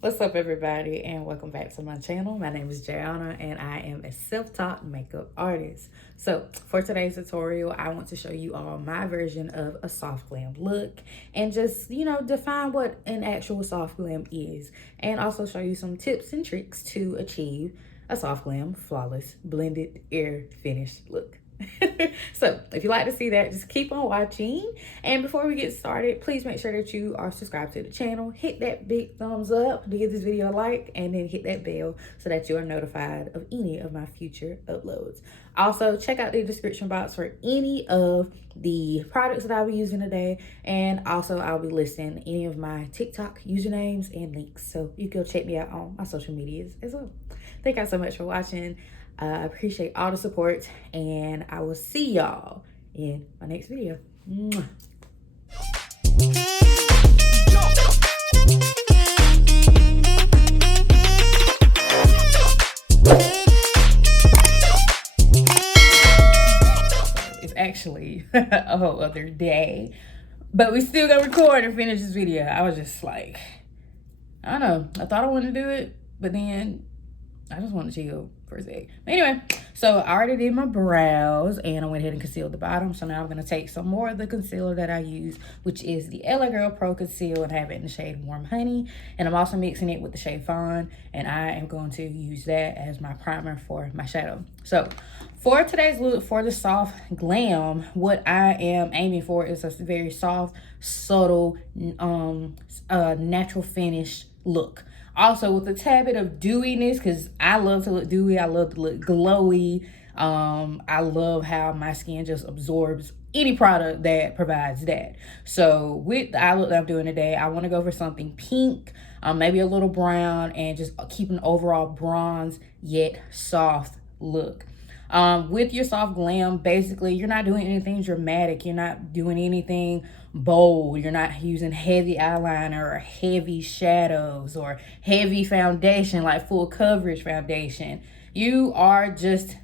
What's up, everybody, and welcome back to my channel. My name is Jayana, and I am a self-taught makeup artist. So for today's tutorial, I want to show you all my version of a soft glam look and just, define what an actual soft glam is, and also show you some tips and tricks to achieve a soft glam, flawless, blended, air finished look. So if you like to see that, just keep on watching. And before we get started, please make sure that you are subscribed to the channel. Hit that big thumbs up to give this video a like, and then hit that bell so that you are notified of any of my future uploads. Also, check out the description box for any of the products that I'll be using today, and also I'll be listing any of my TikTok usernames and links, so you can go check me out on my social medias as well. Thank y'all so much for watching. I appreciate all the support, and I will see y'all in my next video. Mwah. It's actually a whole other day, but we still gonna record and finish this video. I was just like, I don't know. I thought I wanted to do it, but then I just want to chill for a sec. Anyway, so I already did my brows and I went ahead and concealed the bottom. So now I'm going to take some more of the concealer that I use, which is the LA Girl Pro Conceal, and have it in the shade Warm Honey. And I'm also mixing it with the shade Fawn, and I am going to use that as my primer for my shadow. So for today's look, for the soft glam, what I am aiming for is a very soft, subtle, natural finish look. Also with a tad bit of dewiness, because I love to look dewy. I love to look glowy. I love how my skin just absorbs any product that provides that. So with the eye look that I'm doing today, I want to go for something pink, maybe a little brown, and just keep an overall bronze yet soft look. With your soft glam, basically, you're not doing anything dramatic. You're not doing anything bold. You're not using heavy eyeliner or heavy shadows or heavy foundation, like full coverage foundation. You are just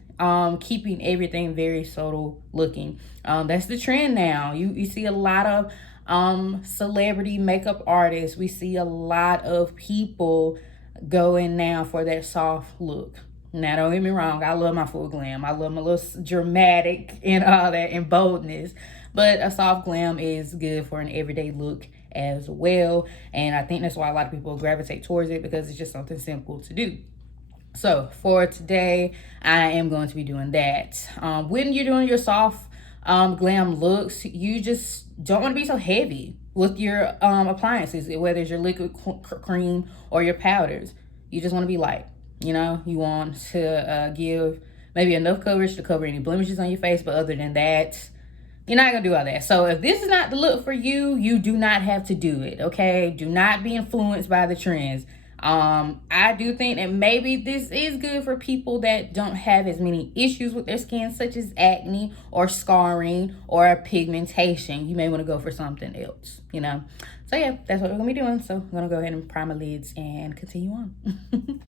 keeping everything very subtle looking. That's the trend now. You see a lot of celebrity makeup artists. We see a lot of people going now for that soft look. Now, don't get me wrong, I love my full glam. I love my little dramatic and all that and boldness. But a soft glam is good for an everyday look as well. And I think that's why a lot of people gravitate towards it, because it's just something simple to do. So for today, I am going to be doing that. When you're doing your soft glam looks, you just don't want to be so heavy with your appliances, whether it's your liquid cream or your powders. You just want to be light. You want to give maybe enough coverage to cover any blemishes on your face, but other than that, you're not gonna do all that. So if this is not the look for you, you do not have to do it, okay? Do not be influenced by the trends. I do think that maybe this is good for people that don't have as many issues with their skin, such as acne or scarring or pigmentation. You may want to go for something else, So yeah, that's what we're gonna be doing. So I'm gonna go ahead and prime my lids and continue on.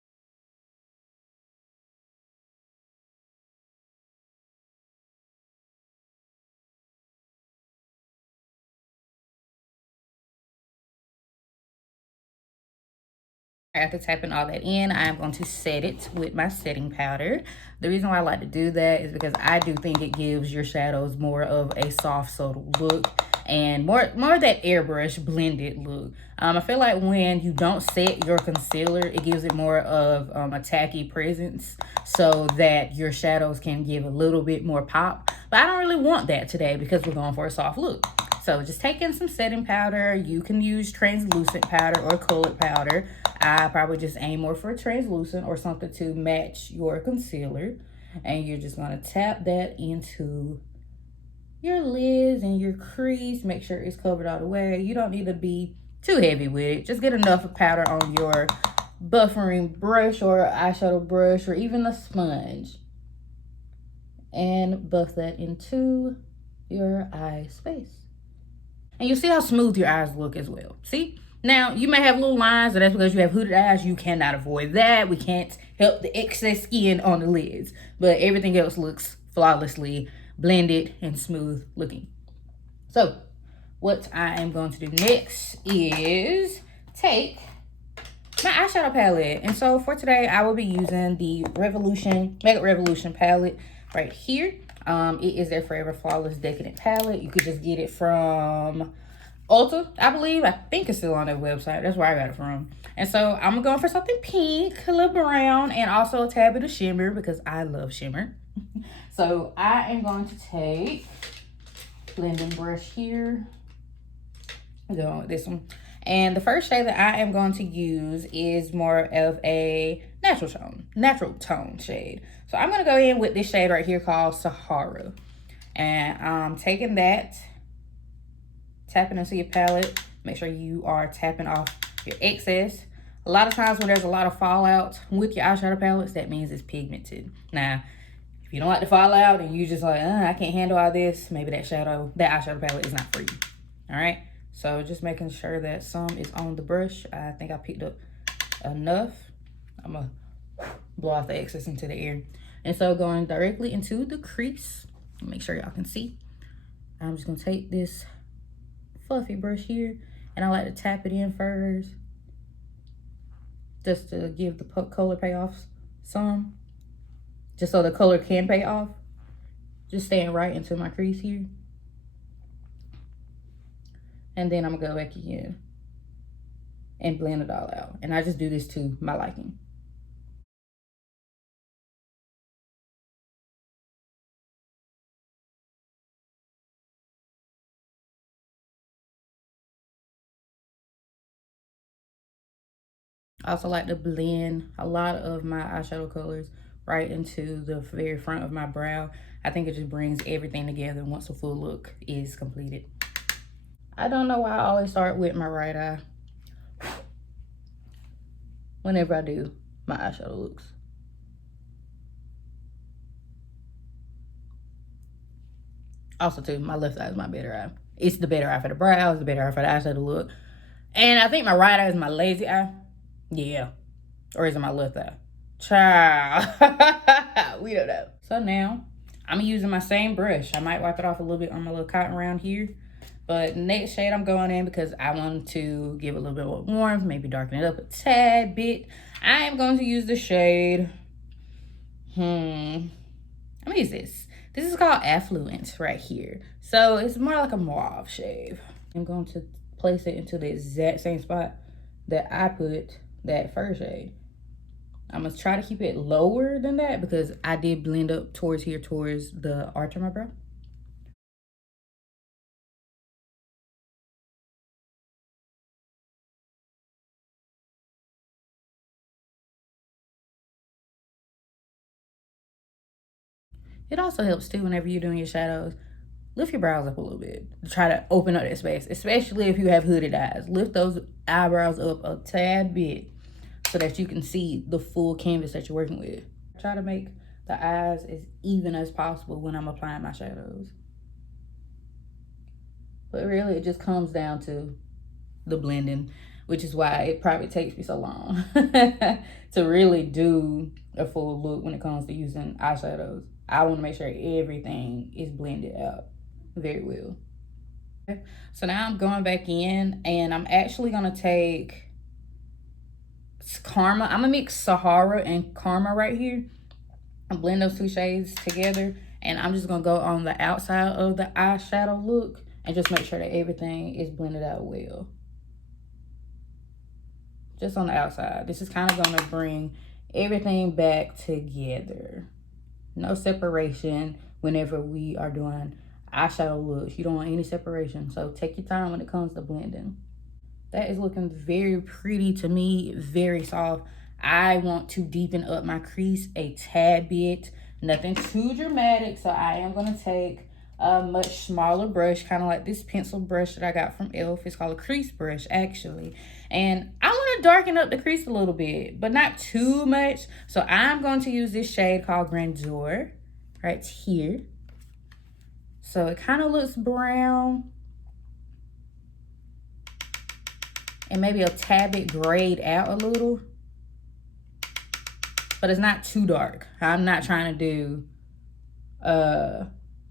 After tapping all that in, I'm going to set it with my setting powder. The reason why I like to do that is because I do think it gives your shadows more of a soft, subtle look and more of that airbrush blended look. I feel like when you don't set your concealer, it gives it more of a tacky presence so that your shadows can give a little bit more pop. But I don't really want that today because we're going for a soft look. So just take in some setting powder. You can use translucent powder or colored powder. I probably just aim more for translucent or something to match your concealer. And you're just going to tap that into your lids and your crease. Make sure it's covered all the way. You don't need to be too heavy with it. Just get enough powder on your buffering brush or eyeshadow brush or even a sponge. And buff that into your eye space. And you see how smooth your eyes look as well. See? Now, you may have little lines, and that's because you have hooded eyes. You cannot avoid that. We can't help the excess skin on the lids. But everything else looks flawlessly blended and smooth looking. So, what I am going to do next is take my eyeshadow palette. And so for today, I will be using the Makeup Revolution palette right here. It is their Forever Flawless Decadent palette. You could just get it from Ulta, I believe. I think it's still on their website. That's where I got it from. And so I'm going for something pink, a little brown, and also a tad bit of shimmer because I love shimmer. So I am going to take blending brush here. I'm going with this one. And the first shade that I am going to use is more of a natural tone shade. So I'm going to go in with this shade right here called Sahara. And I'm taking that, tapping into your palette. Make sure you are tapping off your excess. A lot of times when there's a lot of fallout with your eyeshadow palettes, that means it's pigmented. Now, if you don't like the fallout and you just like, I can't handle all this, maybe that eyeshadow palette is not for you. All right. So just making sure that some is on the brush. I think I picked up enough. I'm gonna blow off the excess into the air. And so going directly into the crease, make sure y'all can see. I'm just gonna take this fluffy brush here and I like to tap it in first just to give the color payoffs some. Just so the color can pay off. Just staying right into my crease here. And then I'm gonna go back again and blend it all out. And I just do this to my liking. I also like to blend a lot of my eyeshadow colors right into the very front of my brow. I think it just brings everything together once the full look is completed. I don't know why I always start with my right eye whenever I do my eyeshadow looks. Also too, my left eye is my better eye. It's the better eye for the brows, the better eye for the eyeshadow look. And I think my right eye is my lazy eye. Yeah. Or is it my left eye? Child. We don't know. So now, I'm using my same brush. I might wipe it off a little bit on my little cotton round here. But next shade I'm going in because I want to give it a little bit more warmth, maybe darken it up a tad bit. I am going to use the shade, I'm gonna use this. This is called Affluent right here. So it's more like a mauve shade. I'm going to place it into the exact same spot that I put that first shade. I'm gonna try to keep it lower than that because I did blend up towards here, towards the arch of my brow. It also helps too whenever you're doing your shadows. Lift your brows up a little bit. Try to open up that space, especially if you have hooded eyes. Lift those eyebrows up a tad bit so that you can see the full canvas that you're working with. Try to make the eyes as even as possible when I'm applying my shadows. But really, it just comes down to the blending, which is why it probably takes me so long to really do a full look when it comes to using eyeshadows. I want to make sure everything is blended out very well. So now I'm going back in and I'm actually going to take Karma. I'm going to mix Sahara and Karma right here and blend those two shades together. And I'm just going to go on the outside of the eyeshadow look and just make sure that everything is blended out well. Just on the outside. This is kind of going to bring everything back together. No separation whenever we are doing eyeshadow looks. You don't want any separation. So take your time when it comes to blending. That is looking very pretty to me. Very soft. I want to deepen up my crease a tad bit. Nothing too dramatic. So I am going to take a much smaller brush, kind of like this pencil brush that I got from e.l.f. It's called a crease brush, actually. And I want to darken up the crease a little bit, but not too much. So I'm going to use this shade called Grandeur right here. So it kind of looks brown. And maybe a tad bit grayed out a little. But it's not too dark. I'm not trying to do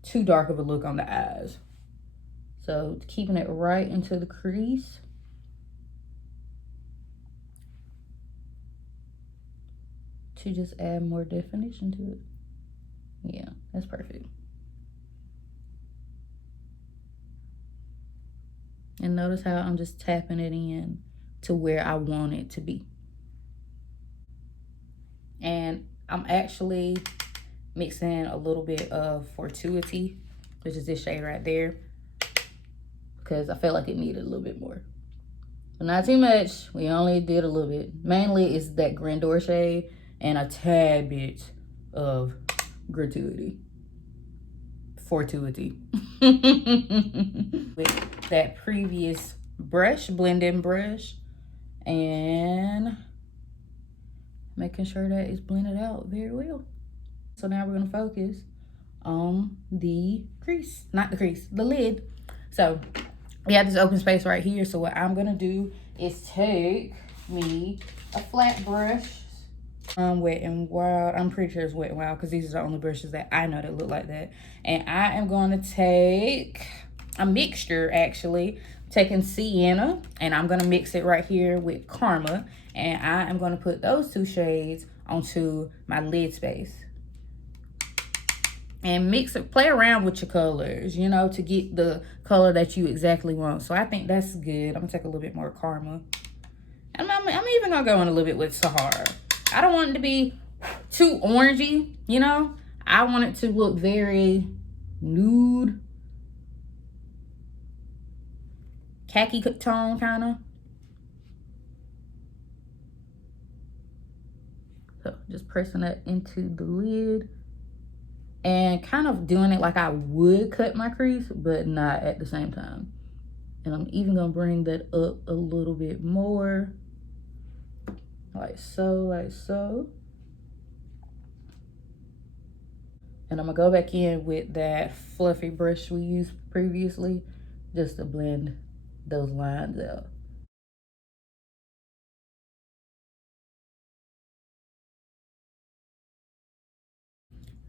too dark of a look on the eyes. So keeping it right into the crease. to just add more definition to it. Yeah, that's perfect. And notice how I'm just tapping it in to where I want it to be. And I'm actually mixing a little bit of Fortuity, which is this shade right there, because I felt like it needed a little bit more. But not too much. We only did a little bit. Mainly it's that Grandeur shade and a tad bit of Fortuity. With that previous brush, blending brush, and making sure that it's blended out very well. So now we're gonna focus on the crease, not the crease, the lid. So we have this open space right here. So what I'm gonna do is take me a flat brush, Wet n Wild. I'm pretty sure it's Wet n Wild because these are the only brushes that I know that look like that. And I am going to take a mixture, actually, taking Sienna, and I'm gonna mix it right here with Karma, and I am gonna put those two shades onto my lid space. And mix it, play around with your colors, you know, to get the color that you exactly want. So I think that's good. I'm gonna take a little bit more Karma. And I'm even gonna go in a little bit with Sahara. I don't want it to be too orangey, you know? I want it to look very nude, khaki tone, kind of. So just pressing that into the lid and kind of doing it like I would cut my crease, but not at the same time. And I'm even gonna bring that up a little bit more, like so, like so. And I'm gonna go back in with that fluffy brush we used previously just to blend those lines out.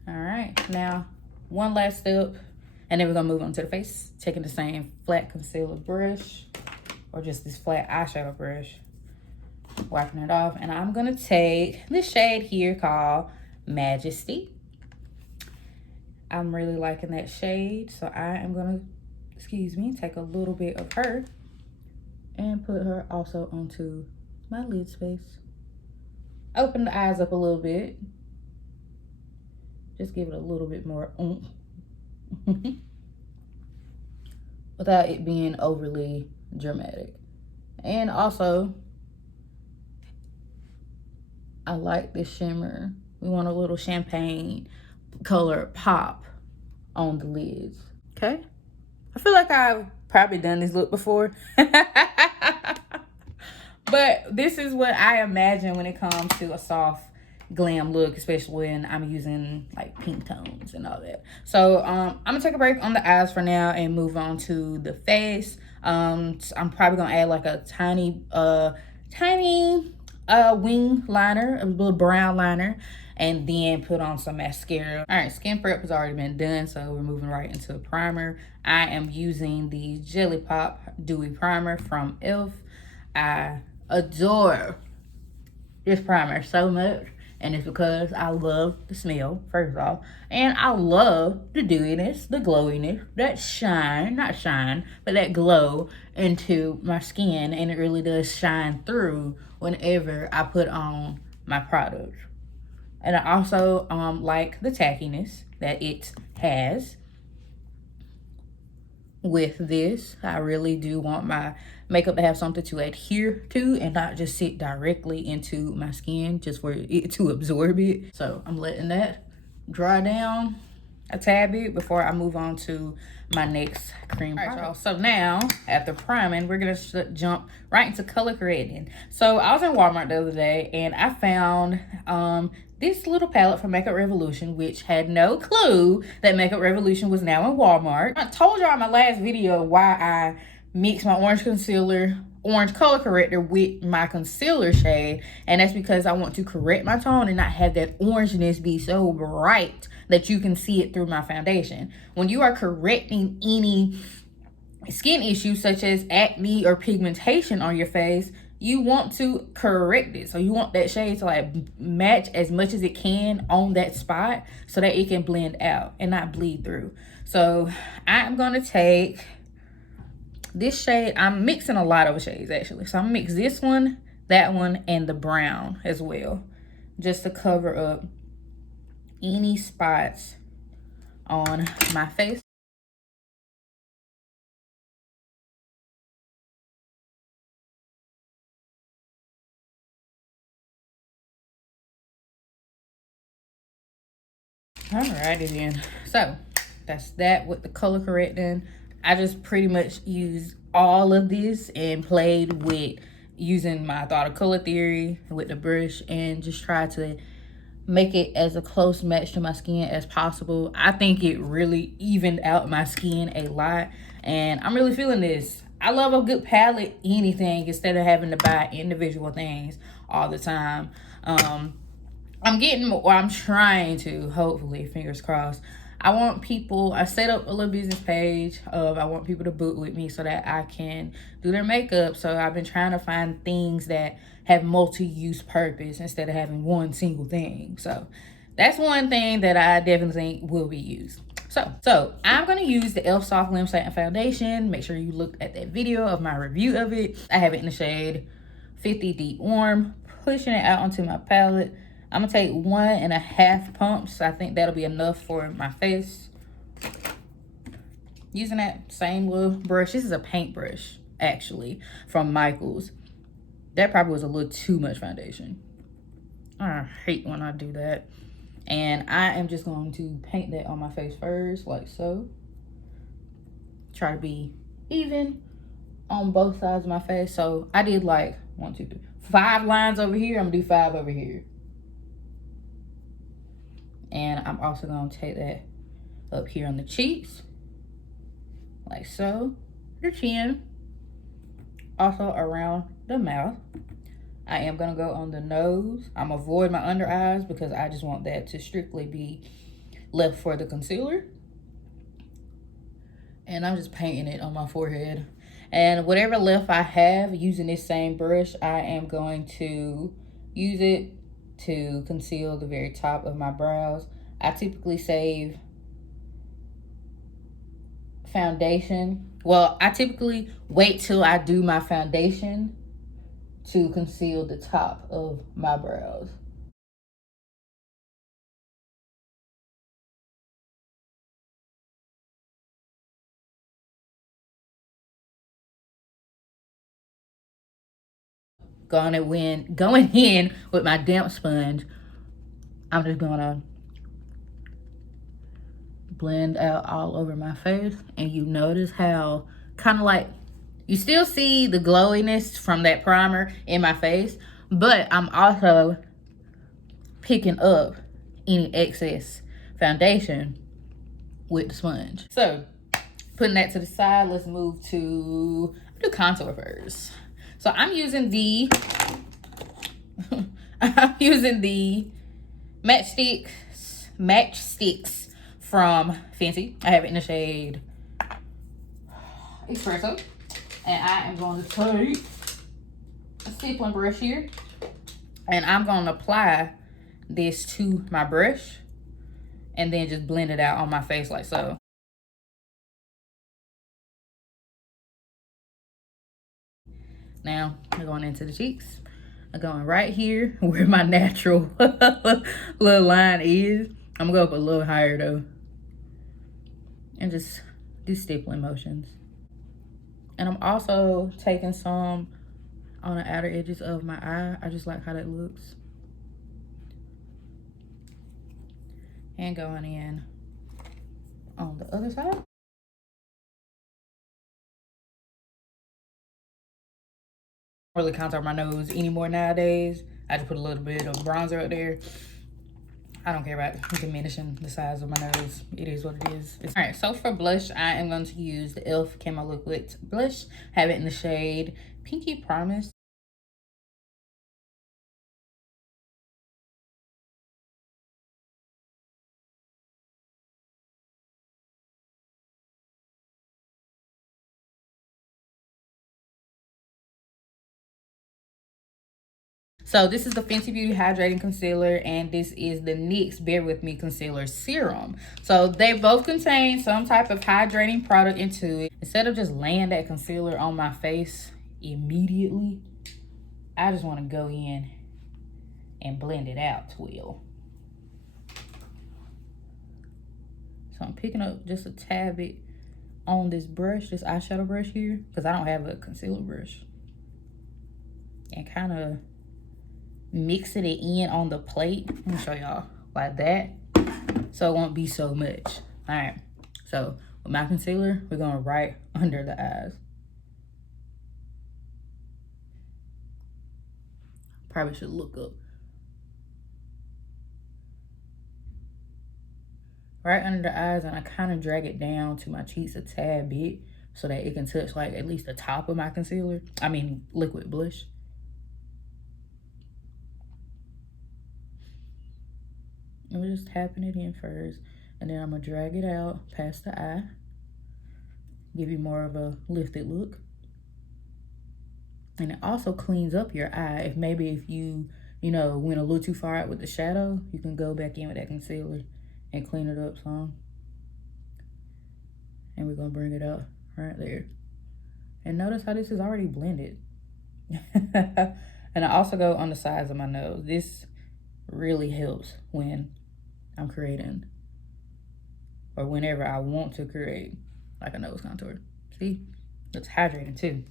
All right, now one last step, and then we're gonna move on to the face, taking the same flat concealer brush or just this flat eyeshadow brush, wiping it off. And I'm gonna take this shade here called Majesty. I'm really liking that shade, so I am gonna, take a little bit of her and put her also onto my lid space. Open the eyes up a little bit. Just give it a little bit more oomph. Without it being overly dramatic. And also, I like this shimmer. We want a little champagne color pop on the lids. Okay? I feel like I've probably done this look before. But this is what I imagine when it comes to a soft glam look, especially when I'm using like pink tones and all that. So I'm gonna take a break on the eyes for now and move on to the face. I'm probably gonna add like a tiny wing liner, a little brown liner, and then put on some mascara. All right, skin prep has already been done, so we're moving right into a primer. I am using the Jelly Pop Dewy Primer from e.l.f. I adore this primer so much, and it's because I love the smell, first off, and I love the dewiness, the glowiness, that shine, not shine, but that glow into my skin, and it really does shine through whenever I put on my product. And I also like the tackiness that it has. With this, I really do want my makeup to have something to adhere to and not just sit directly into my skin just for it to absorb it. So I'm letting that dry down a tad bit before I move on to my next cream product. All right, y'all. So now, after priming, we're gonna jump right into color correcting. So I was in Walmart the other day and I found this little palette from Makeup Revolution, which had no clue that Makeup Revolution was now in Walmart. I told y'all in my last video why I mix my orange color corrector with my concealer shade, and that's because I want to correct my tone and not have that orangeness be so bright that you can see it through my foundation. When you are correcting any skin issues such as acne or pigmentation on your face, you want to correct it. So you want that shade to like match as much as it can on that spot so that it can blend out and not bleed through. So I'm gonna take this shade. I'm mixing a lot of shades actually. So I'm gonna mix this one, that one, and the brown as well, just to cover up any spots on my face. Alrighty then. So that's that with the color correcting. I just pretty much used all of this and played with using my thought of color theory with the brush and just try to make it as a close match to my skin as possible. I think it really evened out my skin a lot, and I'm really feeling this. I love a good palette, anything, instead of having to buy individual things all the time. I'm getting, or I'm trying to, hopefully, fingers crossed. I set up a little business page of, I want people to book with me so that I can do their makeup. So I've been trying to find things that have multi-use purpose instead of having one single thing. So that's one thing that I definitely think will be used. So I'm going to use the e.l.f. Soft Glam Satin Foundation. Make sure you look at that video of my review of it. I have it in the shade 50 Deep Warm. Pushing it out onto my palette. I'm gonna take 1.5 pumps. I think that'll be enough for my face. Using that same little brush. This is a paintbrush, actually, from Michaels. That probably was a little too much foundation. I hate when I do that. And I am just going to paint that on my face first, like so. Try to be even on both sides of my face. So I did like 1, 2, 3, 5 lines over here. I'm gonna do 5 over here. And I'm also going to take that up here on the cheeks, like so, the chin, also around the mouth. I am going to go on the nose. I'm going to avoid my under eyes because I just want that to strictly be left for the concealer. And I'm just painting it on my forehead. And whatever left I have using this same brush, I am going to use it to conceal the very top of my brows. I typically save foundation. Well, I typically wait till I do my foundation to conceal the top of my brows. Going in with my damp sponge, I'm just gonna blend out all over my face. And you notice how kind of like, you still see the glowiness from that primer in my face, but I'm also picking up any excess foundation with the sponge. So putting that to the side, let's move to the contour first. So I'm using the Match Stix from Fenty. I have it in the shade Espresso. And I am going to take a stippling brush here. And I'm going to apply this to my brush. And then just blend it out on my face like so. Now, I'm going into the cheeks. I'm going right here where my natural little line is. I'm gonna go up a little higher though. And just do stippling motions. And I'm also taking some on the outer edges of my eye. I just like how that looks. And going in on the other side. Really contour my nose anymore nowadays. I just put a little bit of bronzer up there. I don't care about diminishing the size of my nose. It is what it is. All right, so for blush, I am going to use the e.l.f. Camo Liquid Blush. Have it in the shade Pinky Promise. So this is the Fenty Beauty Hydrating Concealer, and this is the NYX Bear With Me Concealer Serum. So they both contain some type of hydrating product into it. Instead of just laying that concealer on my face immediately, I just want to go in and blend it out well. So I'm picking up just a tad bit on this brush, this eyeshadow brush here, because I don't have a concealer brush. And kind of mixing it in on the plate. Let me show y'all like that, so it won't be so much. All right, so with my concealer, we're going right under the eyes. Probably should look up. Right under the eyes, and I kind of drag it down to my cheeks a tad bit so that it can touch like at least the top of my concealer. I mean, liquid blush. And we're just tapping it in first, and then I'm gonna drag it out past the eye, give you more of a lifted look. And it also cleans up your eye. If you went a little too far out with the shadow, you can go back in with that concealer and clean it up some. And we're gonna bring it out right there. And notice how this is already blended. And I also go on the sides of my nose. This really helps when I'm creating, or whenever I want to create like a nose contour. See, it's hydrating too.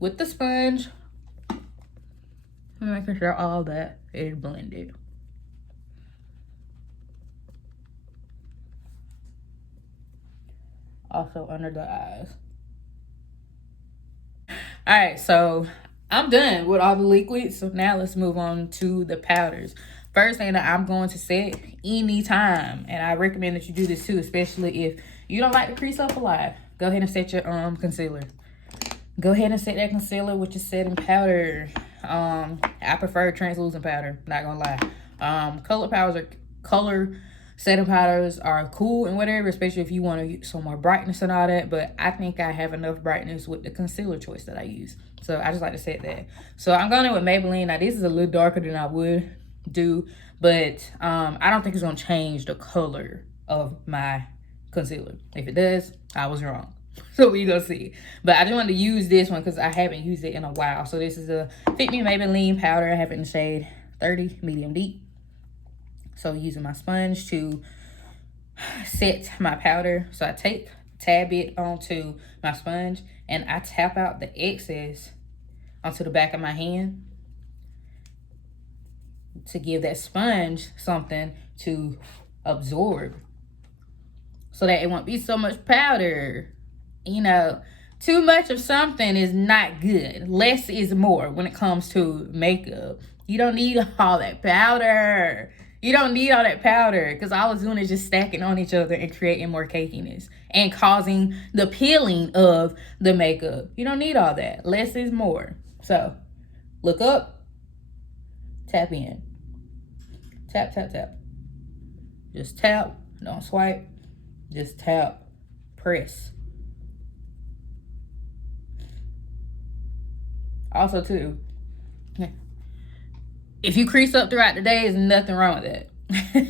With the sponge, I'm making sure all that is blended. Also under the eyes. All right, so I'm done with all the liquids. So now let's move on to the powders. First thing that I'm going to set anytime, and I recommend that you do this too, especially if you don't like to crease up a lot, go ahead and set your concealer. Go ahead and set that concealer with your setting powder. I prefer translucent powder, not gonna lie. Color setting powders are cool and whatever, especially if you want to use some more brightness and all that, but I think I have enough brightness with the concealer choice that I use. So I just like to set that. So I'm going in with Maybelline. Now this is a little darker than I would do, but I don't think it's gonna change the color of my concealer. If it does, I was wrong. So we gonna see. But I just wanted to use this one because I haven't used it in a while. So this is a Fit Me Maybelline powder. I have it in the shade 30, medium deep. So using my sponge to set my powder. So I take a tad bit onto my sponge and I tap out the excess onto the back of my hand to give that sponge something to absorb, so that it won't be so much powder. Too much of something is not good. Less is more when it comes to makeup. You don't need all that powder. You don't need all that powder, because all it's doing is just stacking on each other and creating more cakiness and causing the peeling of the makeup. You don't need all that. Less is more. So look up, tap in, tap, tap, tap. Just tap, don't swipe. Just tap, press. Also too, if you crease up throughout the day, there's nothing wrong with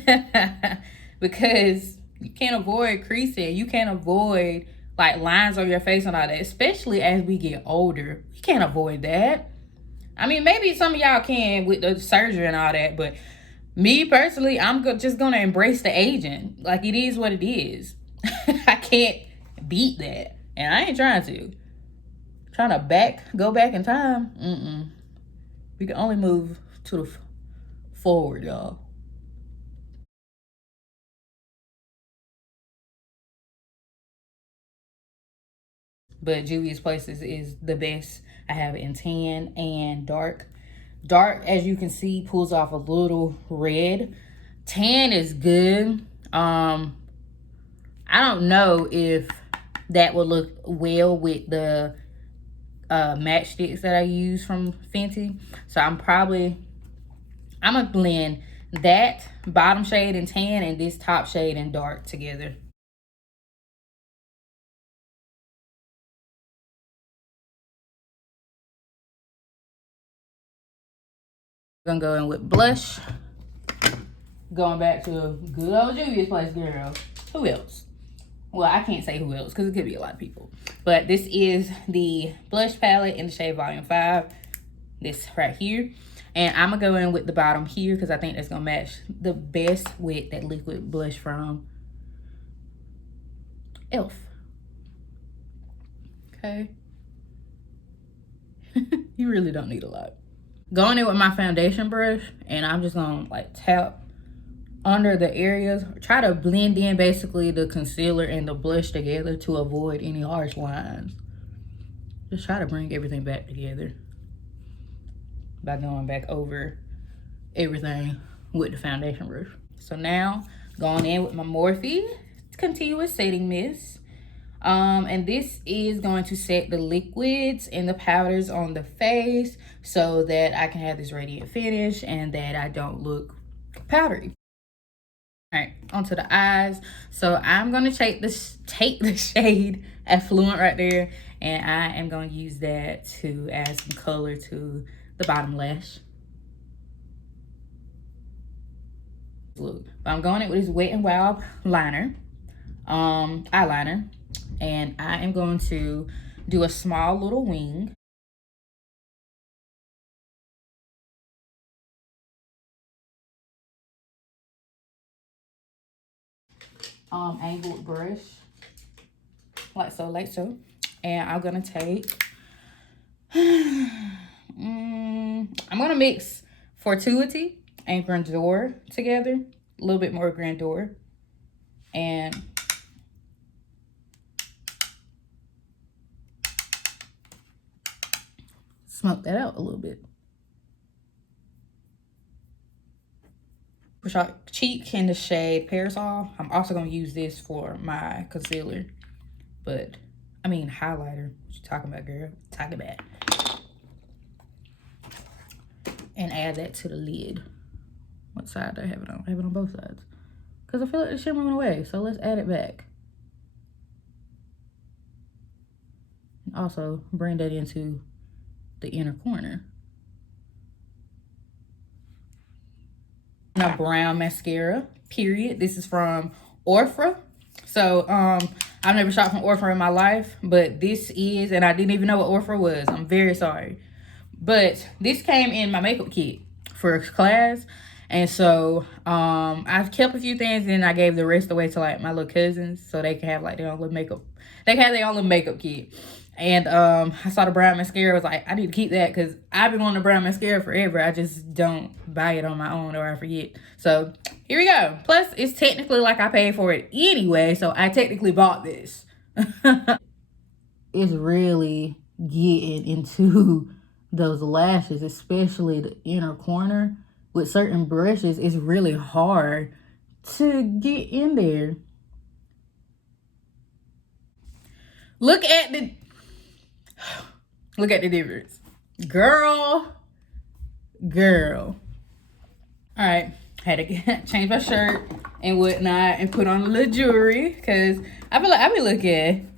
that. Because you can't avoid creasing. You can't avoid like lines on your face and all that, especially as we get older. You can't avoid that. I mean, maybe some of y'all can with the surgery and all that, but me personally, I'm just gonna embrace the aging. Like, it is what it is. I can't beat that, and I ain't trying to. Trying to go back in time. We can only move to the forward, y'all. But Juvia's Places is the best. I have it in tan and dark. Dark, as you can see, pulls off a little red. Tan is good. I don't know if that would look well with the matchsticks that I use from Fenty. So I'm gonna blend that bottom shade in tan and this top shade in dark together. I'm gonna go in with blush. Going back to good old Juvia's place, girl. Who else? Well, I can't say who else because it could be a lot of people. But this is the blush palette in the shade Volume 5. This right here. And I'm going to go in with the bottom here because I think that's going to match the best with that liquid blush from e.l.f. Okay. You really don't need a lot. Going in with my foundation brush, and I'm just going to like tap under the areas. Try to blend in basically the concealer and the blush together to avoid any harsh lines. Just try to bring everything back together by going back over everything with the foundation brush. So now going in with my Morphe continuous setting mist. And this is going to set the liquids and the powders on the face so that I can have this radiant finish and that I don't look powdery. All right, onto the eyes. So I'm gonna take the shade Affluent right there, and I am gonna use that to add some color to the bottom lash. Look, I'm going in with this Wet n Wild liner, eyeliner, and I am going to do a small little wing. Angled brush, like so, and I'm gonna take I'm gonna mix Fortuity and Grandeur together, a little bit more Grandeur, and smoke that out a little bit. Push out cheek in the shade Parasol. I'm also gonna use this for my concealer, but I mean highlighter. What you talking about, girl? Talking about. And add that to the lid. What side do I have it on? I have it on both sides because I feel like the shimmer went away. So let's add it back. And also bring that into the inner corner. A brown mascara, period. This is from Ofra. So I've never shopped from Ofra in my life, but this is, and I didn't even know what Ofra was. I'm very sorry. But this came in my makeup kit for class. And so I've kept a few things and I gave the rest away to like my little cousins so they can have like their own little makeup. They can have their own little makeup kit. And I saw the brown mascara. I was like, I need to keep that because I've been wanting the brown mascara forever. I just don't buy it on my own or I forget. So here we go. Plus, it's technically like I paid for it anyway. So I technically bought this. It's really getting into those lashes, especially the inner corner. With certain brushes, it's really hard to get in there. Look at the difference. Girl. All right, had to change my shirt and whatnot and put on a little jewelry because I feel like I be looking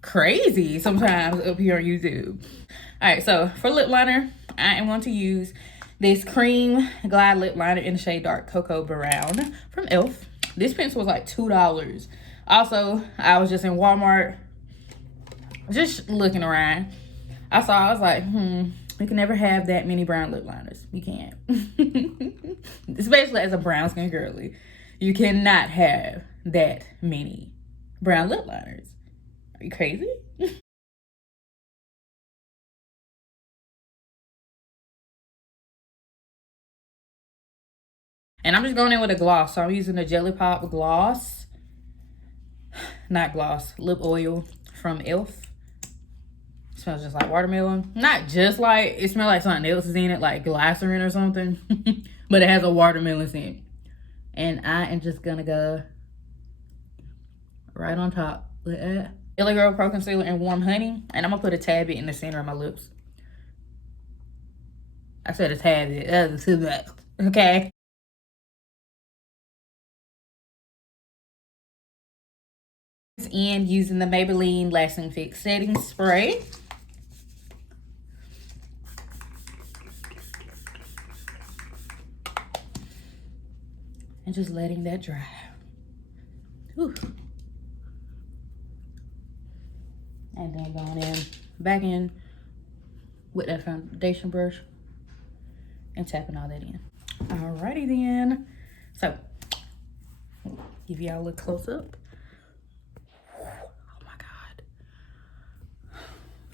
crazy sometimes up here on YouTube. All right, so for lip liner, I am going to use this cream glide lip liner in the shade Dark Cocoa Brown from e.l.f. This pencil was like $2. Also, I was just in Walmart, just looking around. I was like, you can never have that many brown lip liners. You can't. Especially as a brown skin girly. You cannot have that many brown lip liners. Are you crazy? And I'm just going in with a gloss. So I'm using the Jelly Pop gloss. Not gloss, lip oil from e.l.f. Smells just like watermelon. Not just like, it smells like something else is in it, like glycerin or something. But it has a watermelon scent. And I am just gonna go right on top with that. LA Girl Pro Concealer in Warm Honey. And I'm gonna put a tad bit in the center of my lips. I said a tad bit. That's too much. okay? In using the Maybelline Lasting Fix Setting Spray. And just letting that dry. Whew. And then going in, back in with that foundation brush and tapping all that in. Alrighty then. So, give y'all a close up. Oh my God.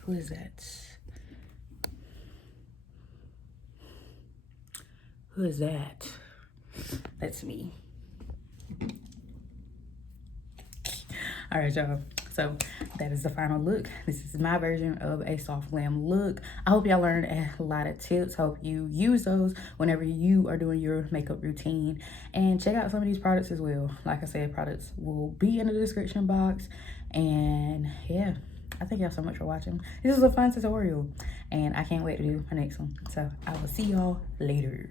Who is that? Who is that? That's me. All right, y'all. So that is the final look. This is my version of a soft glam look. I hope y'all learned a lot of tips. Hope you use those whenever you are doing your makeup routine. And check out some of these products as well. Like I said, products will be in the description box. And yeah, I thank y'all so much for watching. This was a fun tutorial. And I can't wait to do my next one. So I will see y'all later.